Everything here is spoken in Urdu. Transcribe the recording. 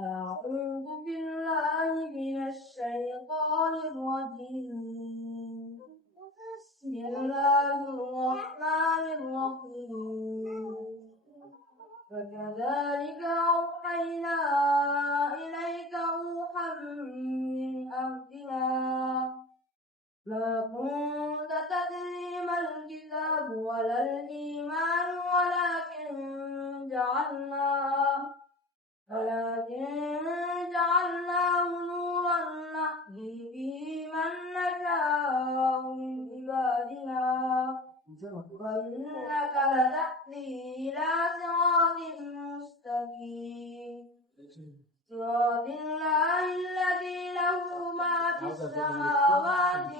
أعوذ بالله من الشيطان الرجيم بسم الله الرحمن الرحيم وكذلك أوحينا إليك روحا من أمرنا ما كنت تدري ما الكتاب ولا الإيمان ولكن جعلناه نورا نهدي به من نشاء من عبادنا وإنك لتهدي إلى صراط مستقيم صراط الله الذي له ما في السماوات